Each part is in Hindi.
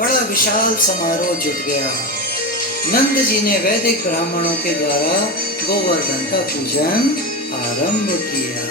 बड़ा विशाल समारोह जुट गया। नंद जी ने वैदिक ब्राह्मणों के द्वारा गोवर्धन का पूजन आरंभ किया।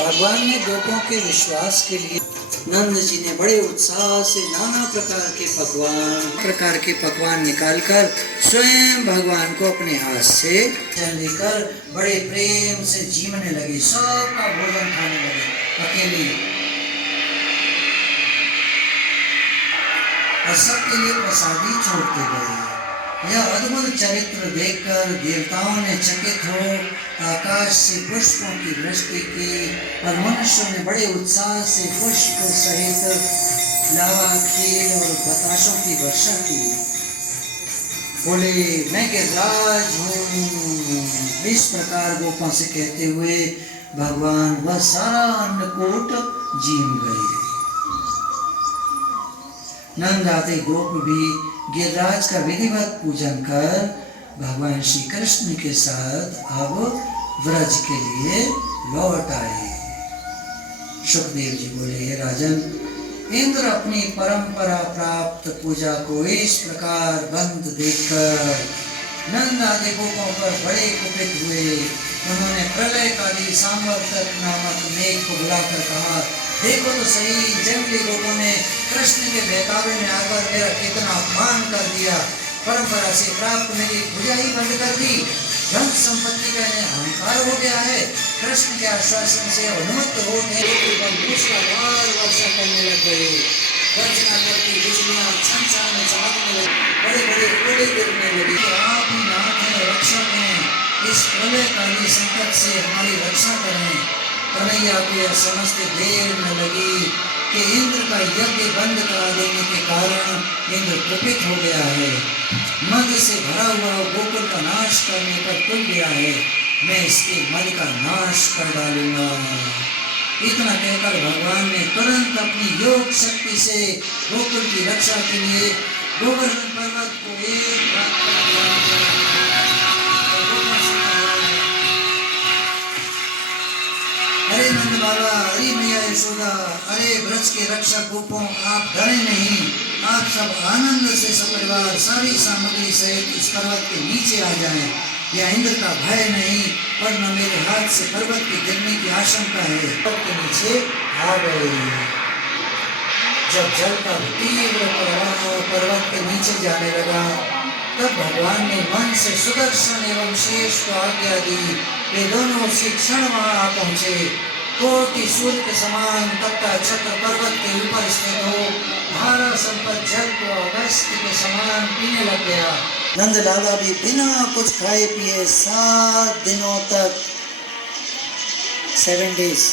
भगवान ने गोपों के विश्वास के लिए नंद जी ने बड़े उत्साह से नाना प्रकार के पकवान निकालकर स्वयं भगवान को अपने हाथ से लेकर बड़े प्रेम से जीवने लगे। सबका भोजन खाने लगे अकेले, और सबके लिए प्रसादी छोड़ते गए। यह अद्भुत चरित्र देखकर देवताओं ने चकित हो आकाश से पुष्पों की वृष्टि की और मनुष्यों ने बड़े उत्साह से पुष्प सहित लावा, खीर और बताशों की वर्षा की। बोले, मैं गिरिराज हूँ। इस प्रकार गोपों से कहते हुए भगवान वह सारा अन्नकूट जीम गए। नंद आदि गोप भी गिरिराज का विधिवत पूजन कर भगवान श्री कृष्ण के साथ अब व्रज के लिए लौट आए। सुखदेव जी बोले, हे राजन, इंद्र अपनी परंपरा प्राप्त पूजा को इस प्रकार बंद देखकर नंद आदि गोपों पर बड़े कुपित हुए। उन्होंने प्रलय काली सांवर्तक नामक मेघ को बुलाकर कहा, देखो तो सही, जंगली लोगों ने कृष्ण के बहकावे में आकर मेरा कितना अपमान कर दिया। परंपरा से प्राप्त मेरी पूजा ही बंद कर दी। धन संपत्ति का इन्हें अहंकार हो गया है। कृष्ण के आश्वासन से उन्मत्त हो मूसलाधार वर्षा करने लग गए। गर्जना करती बिजलियां छन में चमकने लगी, बड़े बड़े ओले गिरने लगे। आप ही नाथ हैं, रक्षा करें, इस प्रलय काली संकट से हमारी रक्षा करें। कन्हैया को यह समझते देर न लगी कि इंद्र का यज्ञ बंद करा देने के कारण इंद्र कुपित हो गया है। मद से भरा हुआ गोकुल का नाश करने पर तुल गया है। मैं इसके मद का नाश कर डालूंगा। इतना कहकर भगवान ने तुरंत अपनी योग शक्ति से गोकुल की रक्षा के लिए गोवर्धन पर्वत को एक अरे नंद बाबा, अरे मैया यशोदा, अरे ब्रज के रक्षक गोपों, आप डरे नहीं। आप सब आनंद से सपरिवार सारी सामग्री सहित इस पर्वत के नीचे आ जाएं। यह इंद्र का भय नहीं, वरना मेरे हाथ से पर्वत के गिरने की आशंका है। पर्वत के नीचे आ गए। जब जल का तीव्र प्रवाह पर्वत के नीचे जाने लगा, तब भगवान ने मन से सुदर्शन एवं शेष को आज्ञा दी। वे दोनों उसी क्षण वहां आ पहुंचे। कोटि सूर्य के समान तपता चक्र पर्वत के ऊपर स्थित हो धारा संपत जल को अगस्त्य के समान पीने लग गया। नंद लाला भी बिना कुछ खाए पिए 7 दिनों तक 7 days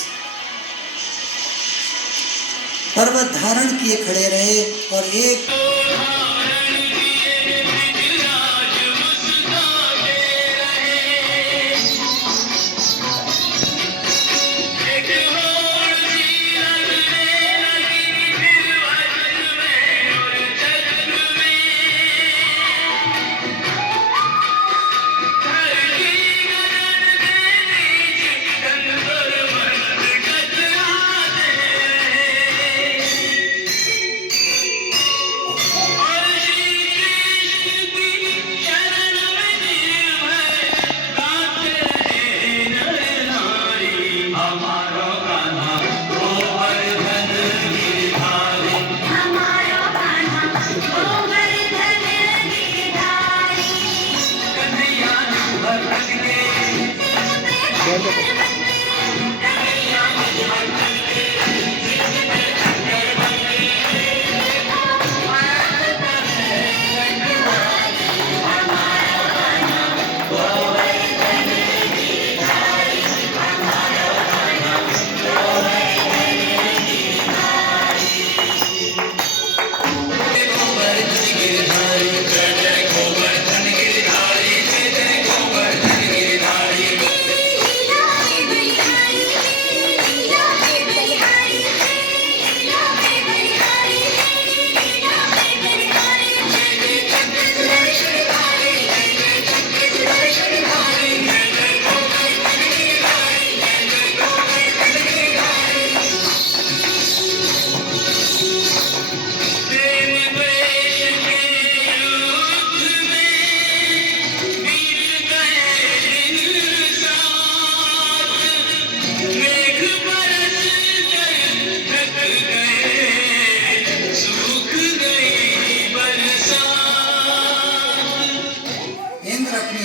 पर्वत धारण किए खड़े रहे और एक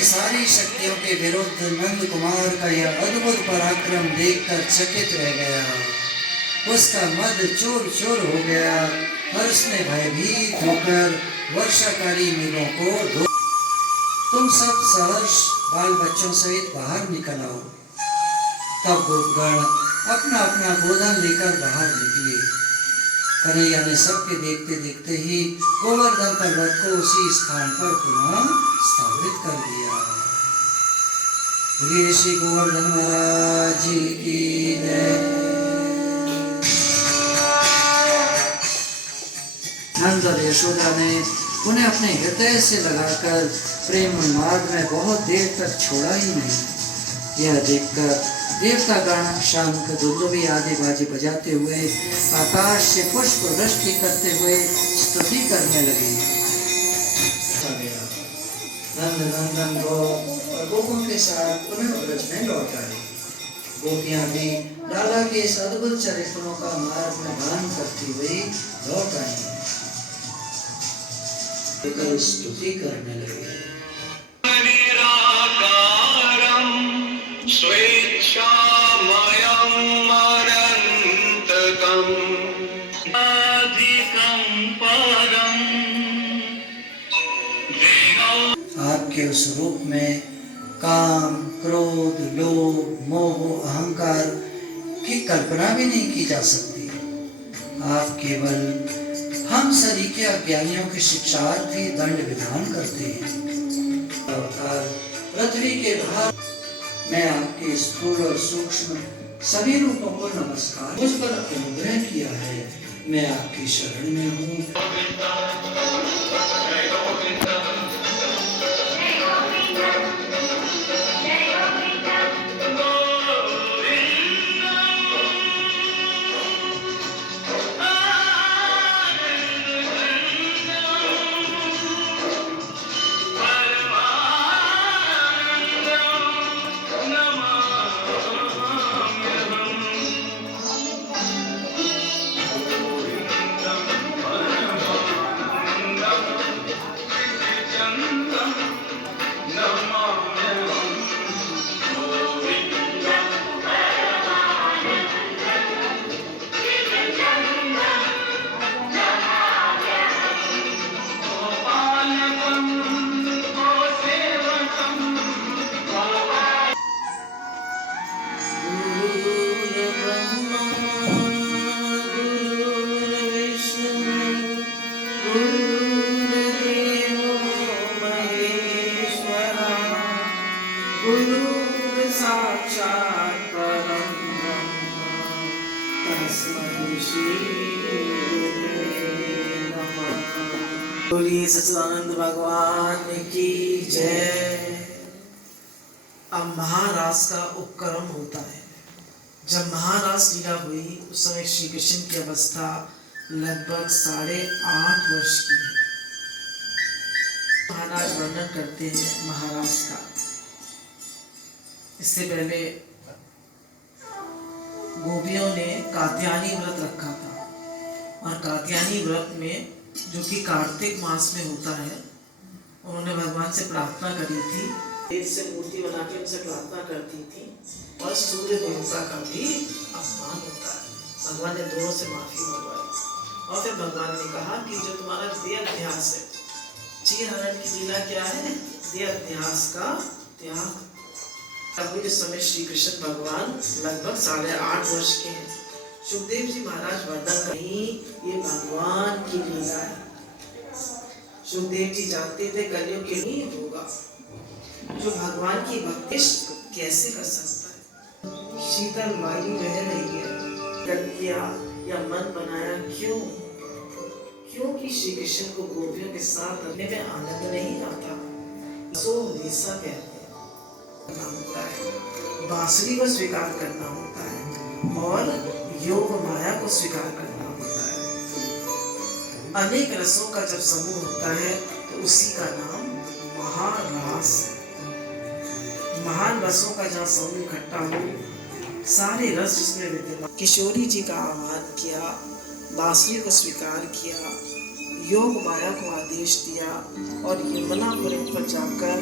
सारी शक्तियों के विरुद्ध नंद कुमार का यह अद्भुत पराक्रम देखकर चकित रह गया। उसका मद चूर चूर हो गया और उसने भयभीत होकर वर्षाकारी मेघों को तुम सब सहर्ष बाल बच्चों सहित बाहर निकल आओ। तब गोपगण अपना अपना गोधन लेकर बाहर निकले। कन्हैया ने सबके देखते देखते ही गोवर्धन पर्वत को उसी स्थान पर पुनः स्थापित कर दिया। बोलिए श्री गोवर्धन महाराज की जय। नंद और यशोदा ने उन्हें अपने हृदय से लगाकर प्रेम उन्माद में बहुत देर तक छोड़ा ही नहीं। यह देखकर देवतागण शंख दुंदुभी आदि बाजे बजाते हुए आकाश से पुष्प वृष्टि करते हुए स्तुति करने लगे। नंद नंदन को और गोपों के साथ पुनः ब्रज में लौट आए। गोपियां भी लाला के इस अद्भुत चरित्रों का मार्ग में गान करती हुई लौट आई, स्तुति करने लगे। आपके उस रूप में काम, क्रोध, लोभ, मोह, अहंकार की कल्पना भी नहीं की जा सकती। आप केवल हम सरीखे अज्ञानियों की शिक्षार्थ ही दंड विधान करते हैं। अवतार पृथ्वी के भार मैं आपके स्थूल और सूक्ष्म सभी रूपों को नमस्कार, मुझ पर अनुग्रह किया है। मैं आपकी शरण में हूँ। बोलिए सच्चिदानंद भगवान की जय। अब महारास का उपक्रम होता है। जब महारास लीला हुई उस समय श्री कृष्ण की अवस्था लगभग 8.5 वर्ष की है। महाराज वर्णन करते हैं महारास का। इससे पहले गोपियों ने कात्यायनी व्रत रखा था और कात्यायनी व्रत में जो कि कार्तिक मास में होता है, उन्होंने भगवान से प्रार्थना करी थी देव से मूर्ति बना के उनसे प्रार्थना करती थी और सूर्य देवता का भी अपमान होता है। भगवान ने दोनों से माफी मंगवाई और फिर भगवान ने कहा कि जो तुम्हारा देह अध्यास है, चीरहरण की लीला क्या है? देह अध्यास का त्याग। तब इस समय श्री कृष्ण भगवान लगभग 8.5 वर्ष के हैं। सुखदेव जी महाराज वर्णन कहीं ये भगवान की लीला है। सुखदेव जी जानते थे कलयुग के नहीं होगा, जो भगवान की भक्ति कैसे कर सकता है? शीतल वायु बह रही है, कर किया या मन बनाया क्यों? क्योंकि श्री कृष्ण को गोपियों के साथ रहने में आनंद नहीं आता। सो निशा कहते होता है, बांसुरी को स्वीकार करना होता है और योग माया को स्वीकार करना होता है। अनेक रसों का जब समूह होता है तो उसी का नाम महारास है। महान रसों का जहाँ समूह इकट्ठा हो, सारे रस जिसमें विद्यमान। किशोरी जी का आह्वान किया, बांसुरी को स्वीकार किया, योग माया को आदेश दिया और यमुनापुरी पर जाकर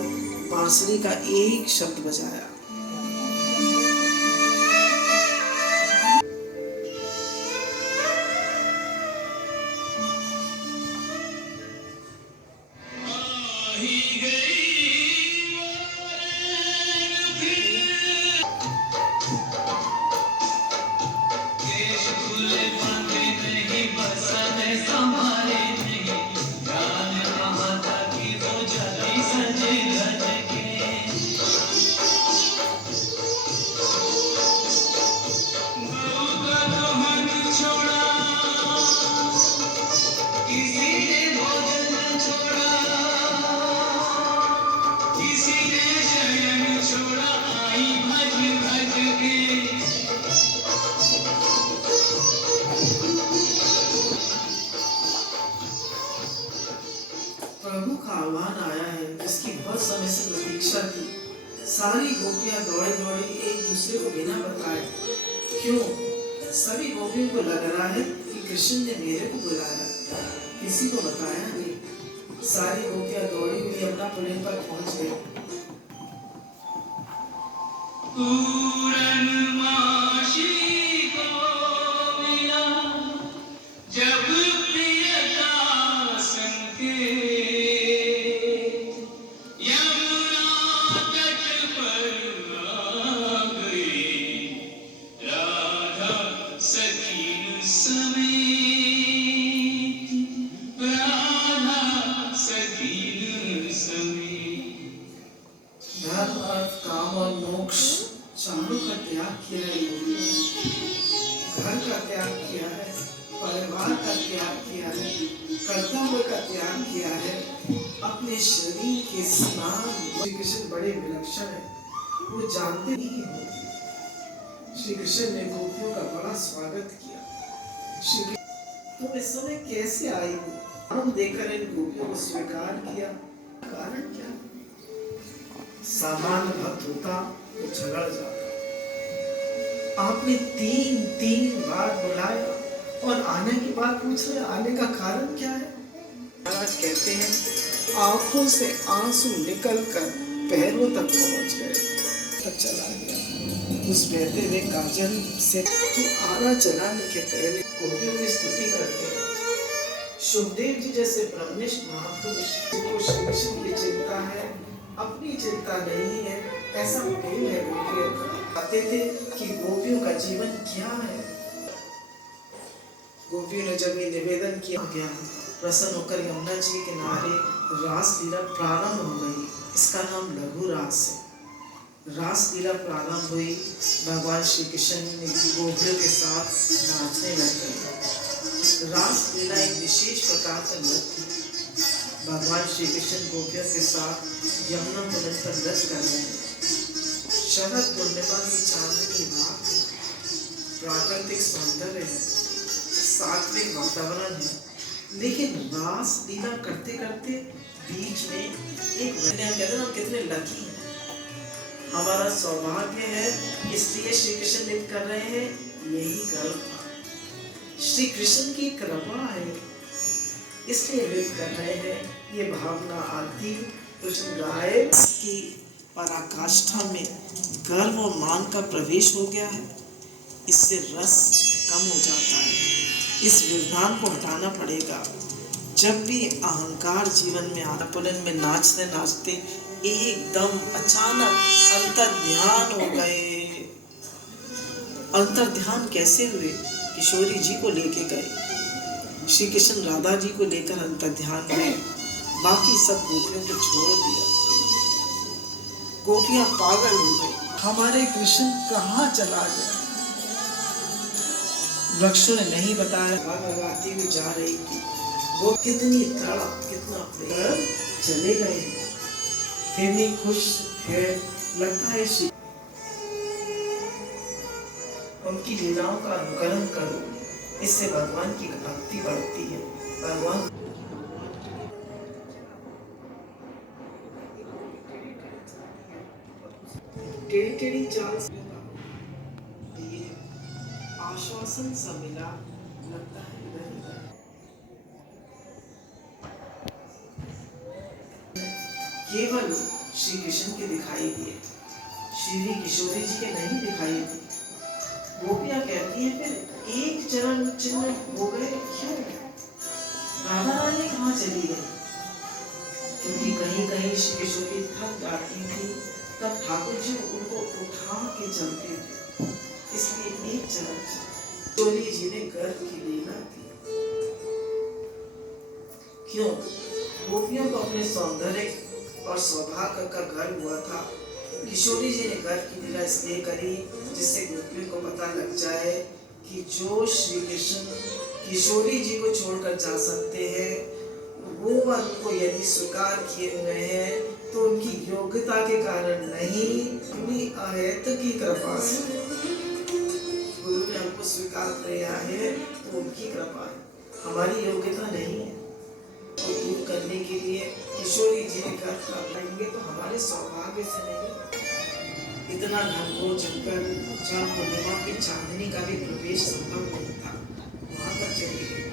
बांसुरी का एक शब्द बजाया। प्रभु का आह्वान आया है जिसकी बहुत समय से प्रतीक्षा थी। सारी गोपियां दौड़ी दौड़ी एक दूसरे को बिना बताए, क्यों? सभी गोपियों को लग रहा है कि कृष्ण ने मेरे को बुलाया, किसी को बताया नहीं। सारी गोपियां दौड़ी हुई यमुनापुरी पर पहुंच गई। धर्म अर्थ काम और मोक्ष चारों का त्याग किया है। घर का त्याग किया है, परिवार का त्याग किया है, कर्तव्य का त्याग किया है, अपने शरीर के स्नान। श्री कृष्ण बड़े विलक्षण है, वो जानते नहीं हो। श्री कृष्ण ने गोपियों का बड़ा स्वागत किया। श्री तुम इस समय कैसे आई हो? हम देखकर इन गोपियों को स्वीकार किया, कारण क्या? सामान्य भक्त होता तो झगड़ जाता। आपने 3 बार बुलाया और आने की बात पूछ रहे, आने का कारण क्या है? महाराज कहते हैं आंखों से आंसू निकलकर पैरों तक पहुंच गए, तक चला गया। उस बहते हुए काजल से तो आना चलाने के पहले गोपियों की स्तुति करते हैं। सुखदेव जी जैसे ब्रह्मनिष्ठ महापुरुष को श्री कृष्ण की चिंता है, अपनी चिंता नहीं है, ऐसा प्रेम है गोपियों का। कहते थे कि गोपियों का जीवन क्या है। गोपियों ने जब ये निवेदन किया गया, प्रसन्न होकर यमुना जी के किनारे रास लीला प्रारंभ हो गई। इसका नाम लघु रास है। रास लीला प्रारंभ हुई, भगवान श्री कृष्ण ने गोपियों के साथ नाचने लग गए। रास लीला एक विशेष प्रकार का नृत्य। भगवान श्री कृष्ण गोपियों के साथ यमुना पुरी पर नृत्य कर रहे हैं। शरद पूर्णिमा की चांदनी रात है, प्राकृतिक सौंदर्य है, सात्विक वातावरण है, लेकिन रास लीला करते करते बीच में एक कहते हैं हम कितने लकी हैं, हमारा सौभाग्य है, इसलिए श्री कृष्ण नृत्य कर रहे हैं। यही गर्व था, श्री कृष्ण की कृपा है, इसलिए नृत्य कर रहे हैं। ये भावना आती, कृष्ण गाए की पराकाष्ठा में गर्व और मान का प्रवेश हो गया है, इससे रस कम हो जाता है। इस व्यवधान को हटाना पड़ेगा। जब भी अहंकार जीवन में आता, पुलन में नाचते नाचते एकदम अचानक अंतर ध्यान हो गए। अंतर ध्यान कैसे हुए? किशोरी जी को लेके गए, श्री कृष्ण राधा जी को लेकर अंतर ध्यान में, बाकी सब गोपियों को छोड़ दिया। गोपियां पागल हो गई, हमारे कृष्ण कहाँ चला गया? वृक्षों ने नहीं बताया। लगाती हुई जा रही थी, वो कितनी तड़प, कितना प्रेम, चले गए, फिर भी खुश है, लगता है श्री उनकी लीलाओं का अनुकरण करो, इससे भगवान की भक्ति बढ़ती है। भगवान टेढ़ी टेढ़ी चाल दिए, आश्वासन सा मिला, लगता है इधर उधर। केवल श्री कृष्ण के दिखाई दिए, श्री किशोरी जी के नहीं दिखाई दिए। गोपियां कहती हैं फिर एक चरण चिन्ह हो गए क्यों? राधा रानी कहाँ चली गई? क्योंकि कहीं कहीं श्री किशोरी थक जाती थी, तब ठाकुर जी उनको उठा के चलते थे, इसलिए एक चरण किशोरी जी ने गर्भ की लीला की। क्यों? गोपियों को अपने सौंदर्य और सौभाग्य का गर्व हुआ था। किशोरी जी ने गर्भ की लीला इसलिए करी जिससे गोपियों को पता लग जाए कि जो श्री कृष्ण किशोरी जी को छोड़कर जा सकते हैं, वो उनको यदि स्वीकार किए हुए हैं तो उनकी योग्यता के कारण नहीं, उन्हीं अहेत की कृपा से। गुरु ने हमको स्वीकार किया है तो उनकी कृपा है, हमारी योग्यता नहीं है। और दूर करने के लिए किशोरी जी ने गर्भ कर लेंगे तो हमारे सौभाग्य से नहीं। इतना घनघोर जंगल जहाँ पूर्णिमा की चांदनी का भी प्रवेश संभव नहीं था, वहां तक चली गई।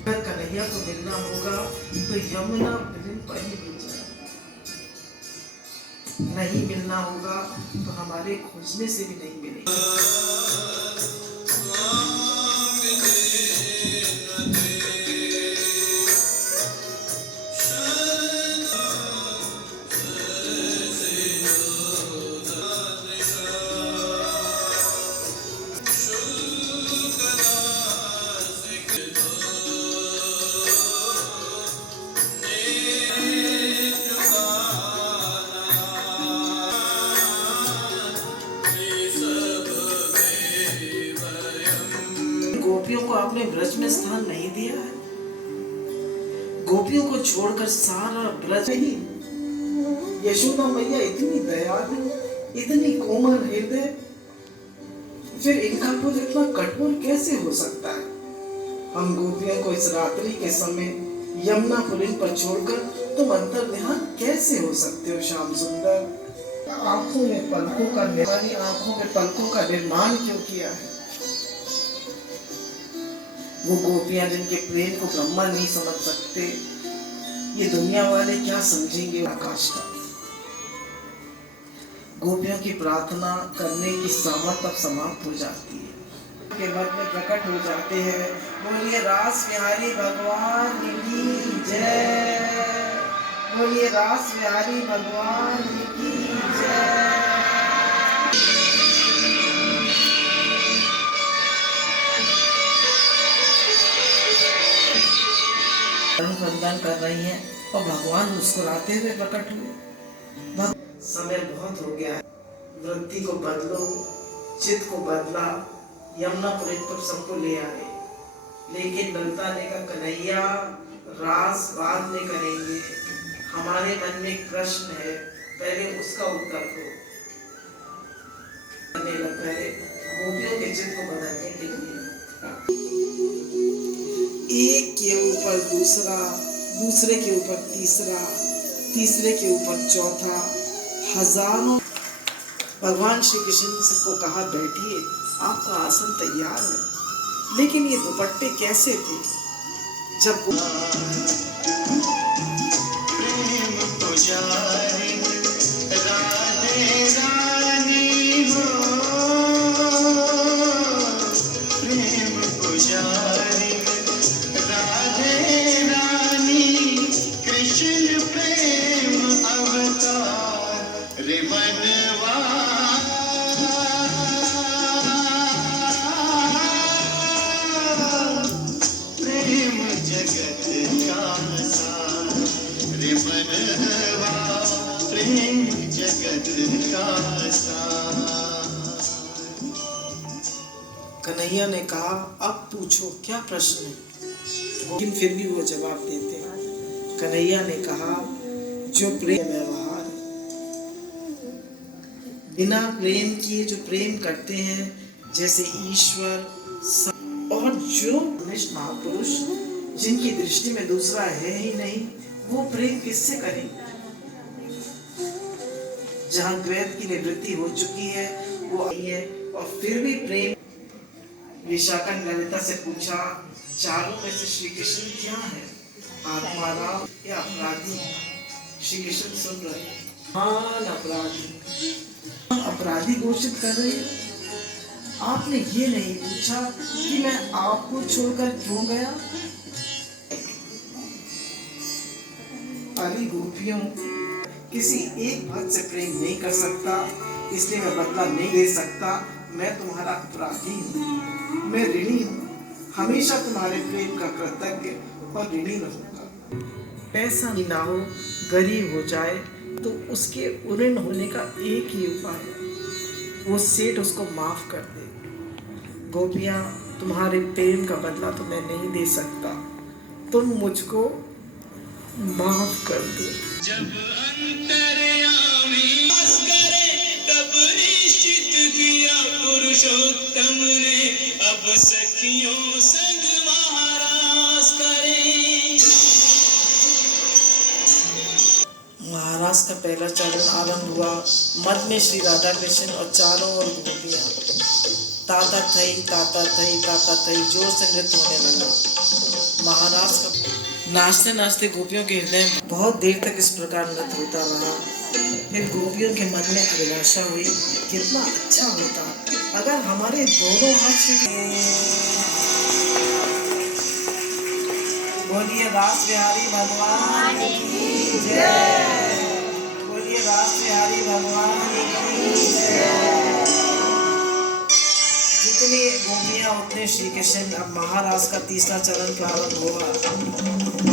अगर कन्हैया को मिलना होगा तो यमुना बिन पर ही मिल जाए, नहीं मिलना होगा तो हमारे खोजने से भी नहीं मिलेगा। गोपियों को आपने ब्रज में स्थान नहीं दिया है। गोपियों को छोड़कर सारा ब्रज ही। यशोदा मैया इतनी दयालु, इतनी कोमल हृदय, फिर इनका पुत्र इतना कठोर कैसे हो सकता है? हम गोपियों को इस रात्रि के समय यमुना पुलिन पर छोड़कर तुम अंतर ध्यान कैसे हो सकते हो? श्याम सुंदर आंखों में पलकों का आंखों में पलकों का निर्माण क्यों किया है? वो गोपियां जिनके प्रेम को ब्रह्मा नहीं समझ सकते, ये दुनिया वाले क्या समझेंगे? आकाश का गोपियों की प्रार्थना करने की सामर्थ अब समाप्त हो जाती है, के वक्त में प्रकट हो जाते हैं। बोलिए रास बिहारी भगवान की जय, बोलिए रास बिहारी भगवान की जय। वंदन कर रही हैं और भगवान मुस्कुराते हुए प्रकट हुए। समय बहुत हो गया है, वृत्ति को बदलो, चित्त को बदला। यमुना पुलिन पर सबको ले आए, लेकिन ललता ने कहा कन्हैया रास बाद में करेंगे, हमारे मन में एक प्रश्न है, पहले उसका उत्तर दो। गोपियों के चित्त को बदलने के लिए एक के ऊपर दूसरा, दूसरे के ऊपर तीसरा, तीसरे के ऊपर चौथा, हजारों। भगवान श्री कृष्ण से को कहा बैठिए, आपका आसन तैयार है। लेकिन ये दुपट्टे कैसे थे? जब प्रेम तो जाने कन्हैया ने कहा, अब पूछो क्या प्रश्न है। लेकिन फिर भी वो जवाब देते हैं। कन्हैया ने कहा, जो प्रेम व्यवहार है, बिना प्रेम किए जो प्रेम करते हैं, जैसे ईश्वर और जो निष्ठ महापुरुष जिनकी दृष्टि में दूसरा है ही नहीं, वो प्रेम किससे करें। जहाँ द्वैत की निवृत्ति हो चुकी है वो आई है, और फिर भी प्रेम। विशाखा ने ललिता से पूछा, चारों में से श्री कृष्ण क्या है, आत्माराम या अपराधी। श्री कृष्ण सुन रहे, हाँ अपराधी, अपराधी घोषित कर रहे हैं। आपने ये नहीं पूछा कि मैं आपको छोड़कर क्यों गया। अरे गोपियों, किसी एक भक्त से प्रेम नहीं कर सकता, इसलिए मैं बदला नहीं दे सकता। मैं तुम्हारा अपराधी हूँ, मैं ऋणी हूँ, हमेशा तुम्हारे प्रेम का कृतज्ञ और ऋणी रहूंगा। ऐसा ही ना हो, गरीब हो जाए तो उसके ऋण होने का एक ही उपाय है, वो सेठ उसको माफ कर दे। गोपियाँ, तुम्हारे प्रेम का बदला तो मैं नहीं दे सकता, तुम मुझको माफ कर दो। जब अंतर्यामी वास करे, तब निश्चित किया पुरुषोत्तम ने, अब सखियों संग महाराज करे। महाराज का पहला चरण आरंभ हुआ। मध्य में श्री राधा कृष्ण और चारों ओर गोपियाँ। ताता थई ताता थई ताता थई जोर से नृत्य होने लगा। महाराज का नाचते नाचते गोपियों के हृदय में बहुत देर तक इस प्रकार नृत्य होता रहा। फिर गोपियों के मन में अभिलाषा हुई, कितना अच्छा होता अगर हमारे दोनों हाथ से। बोलिए रास बिहारी भगवान की जय, बोलिए रास बिहारी भगवान की जय। जितनी गोपियाँ उतने श्री कृष्ण। अब महाराज का तीसरा चरण प्रारंभ हुआ।